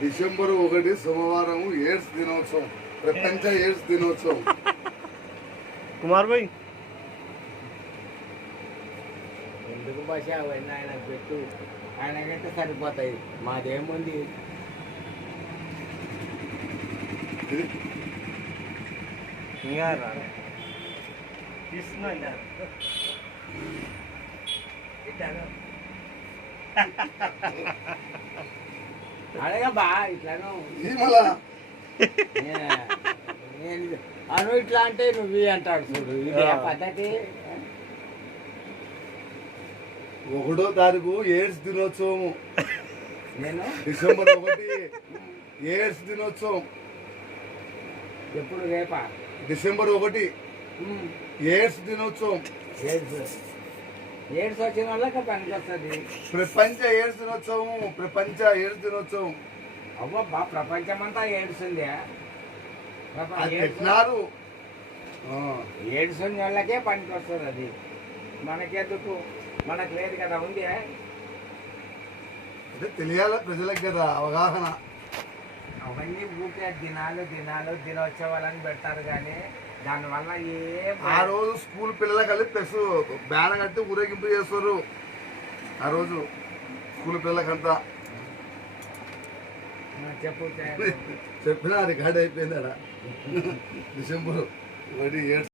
December 1 సోమవారం AIDS దినోత్సవం, ప్రపంచ ఎయిడ్స్ దినోత్సవం. కుమార్ భాయ్ ఎందుకు భాష అవన్నీ ఆయన పెట్టు, ఆయనకైతే సరిపోతాయి, మాదేముంది. ఇంకా తీసుకున్నా అడగా బా ఇట్లాను నేను అను ఇట్లా అంటే నువ్వు అంటాడు చూడు, ఇదే పద్ధతి. 1వ తారీఖు ఎయిడ్స్ దినోత్సవము. నేను డిసెంబర్ 1 ఎయిడ్స్ దినోత్సవం. ఎప్పుడు రేపా? డిసెంబర్ 1 ఎయిడ్స్ దినోత్సవం. ఎయిడ్స్ వచ్చిన వాళ్ళకి పనికి వస్తుంది. ప్రపంచ ఎయిడ్స్ దినోత్సవం, ప్రపంచ ఎయిడ్స్ దినోత్సవం. అవ్వబ్బా ప్రపంచమంతా ఎయిడ్స్ ఉంది. పెట్టినారు. ఎయిడ్స్ ఉన్న వాళ్ళకే పనికి వస్తుంది అది, మనకెందుకు? మనకు లేదు కదా. ఉంది అంటే తెలియాలి ప్రజలకు కదా అవగాహన. అవన్నీ ఊకే దినోత్సవాలని పెడతారు కానీ దానివల్ల ఆ రోజు స్కూల్ పిల్లలకి కలిపి ప్లస్ బ్యాన్ కట్టి ఊరేగింపు చేస్తారు. ఆ రోజు స్కూల్ పిల్లలకంతా చెప్పు చెప్పినా రికార్డ్ అయిపోయింది. డిసెంబర్ 1